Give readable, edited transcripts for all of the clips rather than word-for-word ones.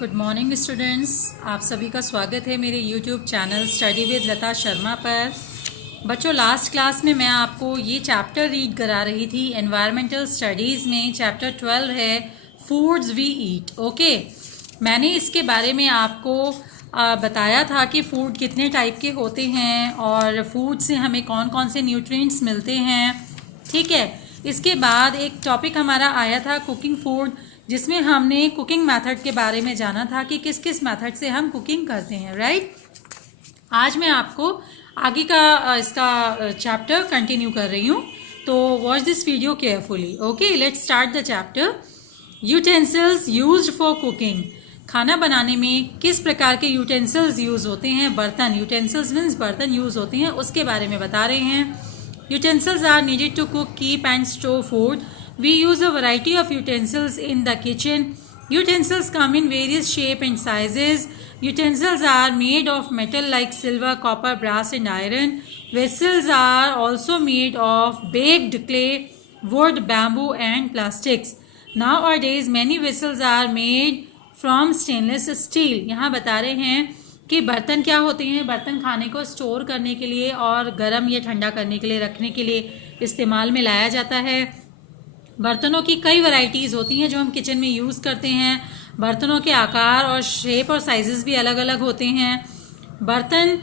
Good morning students, आप सभी का स्वागत है मेरे यूट्यूब चैनल स्टडी विद लता शर्मा पर। बच्चों, लास्ट क्लास में मैं आपको ये चैप्टर रीड करा रही थी। एनवायरमेंटल स्टडीज़ में चैप्टर 12 है फूड्स वी ईट। ओके, मैंने इसके बारे में आपको बताया था कि फ़ूड कितने टाइप के होते हैं और फूड से हमें कौन कौन से न्यूट्रिएंट्स मिलते हैं। ठीक है, इसके बाद एक टॉपिक हमारा आया था कुकिंग फूड, जिसमें हमने कुकिंग मेथड के बारे में जाना था कि किस किस मेथड से हम कुकिंग करते हैं। राइट, आज मैं आपको आगे का इसका चैप्टर कंटिन्यू कर रही हूँ, तो watch this video carefully. Okay, let's start the chapter. Utensils used for cooking. खाना बनाने में किस प्रकार के यूटेंसिल्स यूज होते हैं, बर्तन, यूटेंसिल्स मीन्स बर्तन यूज होते हैं, उसके बारे में बता रहे हैं। Utensils are needed to cook, keep and store food. We use a variety of utensils in the kitchen. Utensils come in various shape and sizes. Utensils are made of metal like silver, copper, brass and iron. Vessels are also made of baked clay, wood, bamboo and plastics. Nowadays many vessels are made from stainless steel. यहाँ बता रहे हैं कि बर्तन क्या होते हैं। बर्तन खाने को स्टोर करने के लिए और गर्म या ठंडा करने के लिए, रखने के लिए इस्तेमाल में लाया जाता है। बर्तनों की कई वैरायटीज़ होती हैं जो हम किचन में यूज़ करते हैं। बर्तनों के आकार और शेप और साइजेस भी अलग अलग होते हैं। बर्तन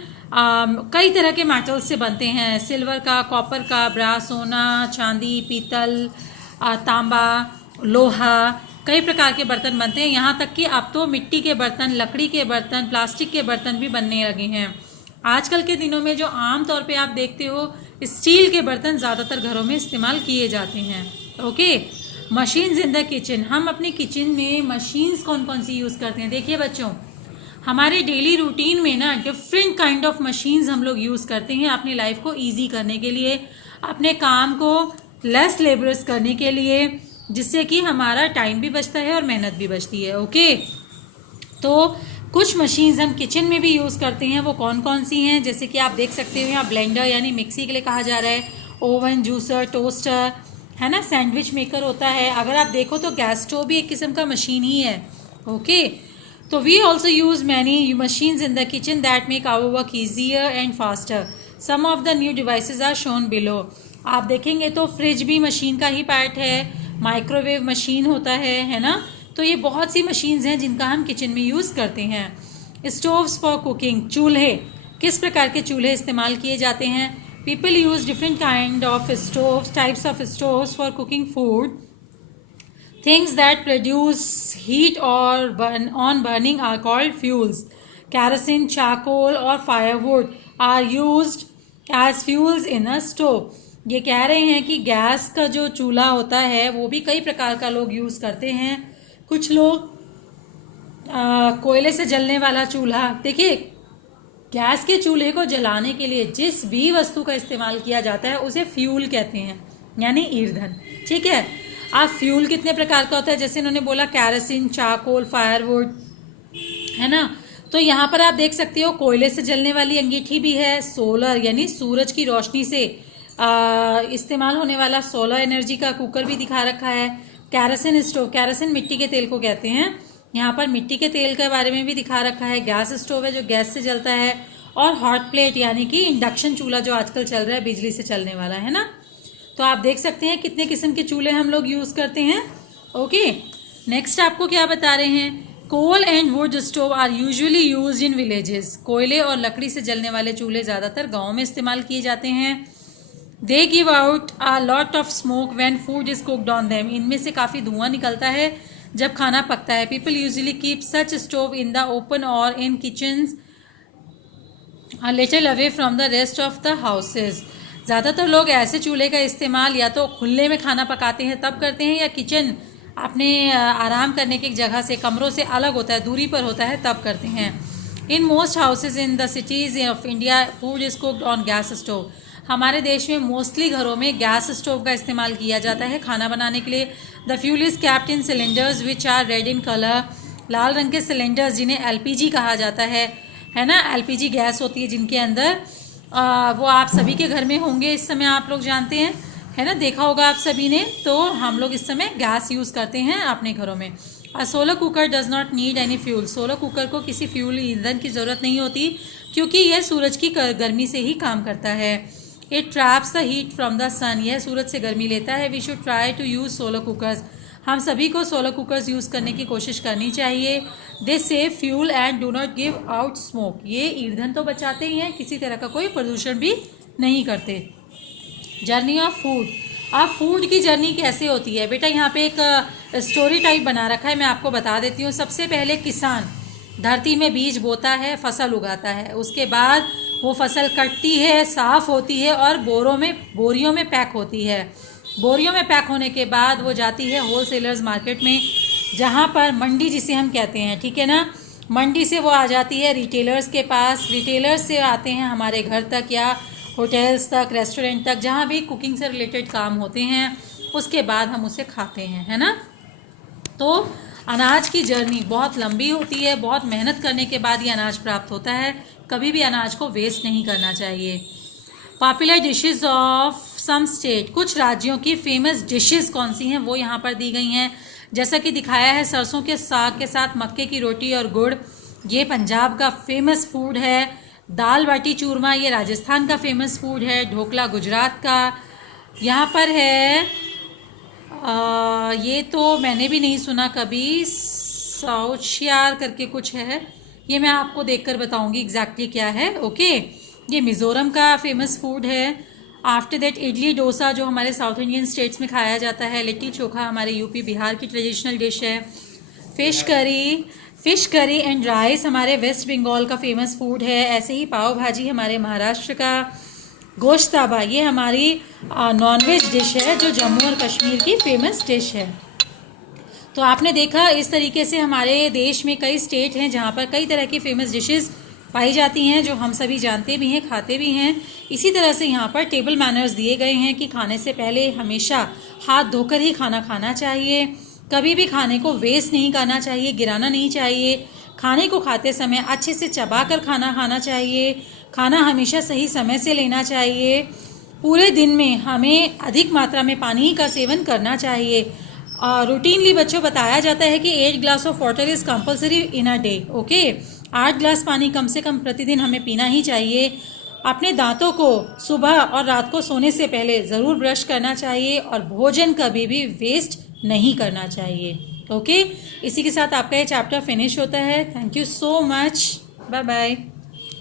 कई तरह के मेटल्स से बनते हैं, सिल्वर का, कॉपर का, ब्रास, सोना, चांदी, पीतल, तांबा, लोहा, कई प्रकार के बर्तन बनते हैं। यहाँ तक कि अब तो मिट्टी के बर्तन, लकड़ी के बर्तन, प्लास्टिक के बर्तन भी बनने लगे हैं। आजकल के दिनों में जो आम तौर पे आप देखते हो, स्टील के बर्तन ज़्यादातर घरों में इस्तेमाल किए जाते हैं। Okay, machines in the kitchen. हम अपने किचन में मशीन्स कौन कौन सी यूज़ करते हैं। देखिए बच्चों, हमारे डेली रूटीन में ना डिफरेंट काइंड ऑफ मशीन्स हम लोग यूज़ करते हैं अपनी लाइफ को ईजी करने के लिए, अपने काम को लेस लेबरस करने के लिए, जिससे कि हमारा टाइम भी बचता है और मेहनत भी बचती है। ओके, तो कुछ मशीन्स हम किचन में भी यूज़ करते हैं। वो कौन कौन सी हैं, जैसे कि आप देख सकते हो यहाँ ब्लेंडर यानी मिक्सी के लिए कहा जा रहा है, ओवन, जूसर, टोस्टर है ना, सैंडविच मेकर होता है। अगर आप देखो तो गैस स्टोव भी एक किस्म का मशीन ही है। ओके, तो we also use many machines in the kitchen that make our work easier and faster. Some of the new devices are shown below. आप देखेंगे तो फ्रिज भी मशीन का ही पार्ट है, माइक्रोवेव मशीन होता है ना। तो ये बहुत सी मशीन्स हैं जिनका हम किचन में यूज़ करते हैं। Stoves for cooking. चूल्हे, किस प्रकार के चूल्हे इस्तेमाल किए जाते हैं। People use different kind of stoves, types of stoves for cooking food. Things that produce heat और burn on burning are called fuels. Kerosene, charcoal और firewood are used as fuels in a stove. ये कह रहे हैं कि gas का जो चूल्हा होता है वो भी कई प्रकार का लोग यूज़ करते हैं। कुछ लोग कोयले से जलने वाला चूल्हा, देखिए गैस के चूल्हे को जलाने के लिए जिस भी वस्तु का इस्तेमाल किया जाता है उसे फ्यूल कहते हैं, यानी ईंधन। ठीक है, अब फ्यूल कितने प्रकार का होता है, जैसे इन्होंने बोला कैरोसिन, चारकोल, फायरवुड है ना। तो यहाँ पर आप देख सकते हो कोयले से जलने वाली अंगीठी भी है, सोलर यानी सूरज की रोशनी से इस्तेमाल होने वाला सोलर एनर्जी का कुकर भी दिखा रखा है। कैरोसिन स्टोव, कैरोसिन मिट्टी के तेल को कहते हैं, यहाँ पर मिट्टी के तेल के बारे में भी दिखा रखा है। गैस स्टोव है जो गैस से जलता है, और हॉट प्लेट यानी कि इंडक्शन चूल्हा जो आजकल चल रहा है, बिजली से चलने वाला है ना। तो आप देख सकते हैं कितने किस्म के चूल्हे हम लोग यूज़ करते हैं। ओके, नेक्स्ट आपको क्या बता रहे हैं। Coal and wood stove are usually used in villages. कोयले और लकड़ी से जलने वाले चूल्हे ज़्यादातर गाँव में इस्तेमाल किए जाते हैं। They give out a lot of smoke when food is cooked on them. इनमें से काफ़ी धुआं निकलता है जब खाना पकता है। People usually keep such stove in the open or in kitchens a little away from the rest of the houses. ज़्यादातर लोग ऐसे चूल्हे का इस्तेमाल या तो खुले में खाना पकाते हैं तब करते हैं, या किचन अपने आराम करने की जगह से, कमरों से अलग होता है, दूरी पर होता है, तब करते हैं। In most houses in the cities of India, food is cooked on gas stove. हमारे देश में मोस्टली घरों में गैस स्टोव का इस्तेमाल किया जाता है खाना बनाने के लिए। The fuel is kept in cylinders which are red in colour. लाल रंग के सिलेंडर्स जिन्हें एलपीजी कहा जाता है ना, एलपीजी गैस होती है जिनके अंदर, वो आप सभी के घर में होंगे इस समय, आप लोग जानते हैं है ना, देखा होगा आप सभी ने। तो हम लोग इस समय गैस यूज़ करते हैं अपने घरों में। Solar cooker does not need any fuel. Solar cooker को किसी फ्यूल ईंधन की ज़रूरत नहीं होती क्योंकि यह सूरज की गर्मी से ही काम करता है। It traps the heat from the sun. यह सूरज से गर्मी लेता है। We should try to use solar cookers. हम सभी को सोलर कुकर्स यूज़ करने की कोशिश करनी चाहिए। They save fuel and do not give out smoke. ये ईंधन तो बचाते ही हैं, किसी तरह का कोई प्रदूषण भी नहीं करते। Journey of food. अब फूड की जर्नी कैसे होती है बेटा, यहाँ पे एक स्टोरी टाइप बना रखा है, मैं आपको बता देती हूँ। सबसे पहले किसान धरती में बीज बोता है, फसल उगाता है। उसके बाद वो फसल कटती है, साफ होती है और बोरियों में पैक होती है। बोरियों में पैक होने के बाद वो जाती है होलसेलर्स मार्केट में, जहाँ पर मंडी जिसे हम कहते हैं, ठीक है ना। मंडी से वो आ जाती है रिटेलर्स के पास। रिटेलर्स से आते हैं हमारे घर तक या होटल्स तक, रेस्टोरेंट तक, जहाँ भी कुकिंग से रिलेटेड काम होते हैं। उसके बाद हम उसे खाते हैं, है ना। तो अनाज की जर्नी बहुत लंबी होती है। बहुत मेहनत करने के बाद ये अनाज प्राप्त होता है। कभी भी अनाज को वेस्ट नहीं करना चाहिए। Popular dishes of some state. कुछ राज्यों की फेमस डिशेस कौन सी हैं वो यहाँ पर दी गई हैं। जैसा कि दिखाया है, सरसों के साग के साथ मक्के की रोटी और गुड़, ये पंजाब का फेमस फूड है। दाल बाटी चूरमा, ये राजस्थान का फेमस फूड है। ढोकला गुजरात का। यहाँ पर है ये तो मैंने भी नहीं सुना कभी, सौशियार करके कुछ है, ये मैं आपको देखकर बताऊंगी एग्जैक्टली क्या है। ओके, ये मिज़ोरम का फेमस फूड है। आफ्टर दैट इडली डोसा जो हमारे साउथ इंडियन स्टेट्स में खाया जाता है। लिट्टी चोखा हमारे यूपी बिहार की ट्रेडिशनल डिश है। फिश करी एंड राइस हमारे वेस्ट बंगाल का फेमस फूड है। ऐसे ही पाव भाजी हमारे महाराष्ट्र का। गोश्ताबा ये हमारी नॉनवेज डिश है जो जम्मू और कश्मीर की फेमस डिश है। तो आपने देखा, इस तरीके से हमारे देश में कई स्टेट हैं जहाँ पर कई तरह की फेमस डिशेस पाई जाती हैं जो हम सभी जानते भी हैं, खाते भी हैं। इसी तरह से यहाँ पर टेबल मैनर्स दिए गए हैं कि खाने से पहले हमेशा हाथ धोकर ही खाना खाना चाहिए। कभी भी खाने को वेस्ट नहीं करना चाहिए, गिराना नहीं चाहिए। खाने को खाते समय अच्छे से चबा कर खाना खाना चाहिए। खाना हमेशा सही समय से लेना चाहिए। पूरे दिन में हमें अधिक मात्रा में पानी का सेवन करना चाहिए। रूटीनली बच्चों बताया जाता है कि 8 glass of water is compulsory in a day. Okay, 8 glass पानी कम से कम प्रतिदिन हमें पीना ही चाहिए। अपने दांतों को सुबह और रात को सोने से पहले ज़रूर ब्रश करना चाहिए और भोजन कभी भी वेस्ट नहीं करना चाहिए। ओके, इसी के साथ आपका ये चैप्टर फिनिश होता है। Thank you so much, bye bye.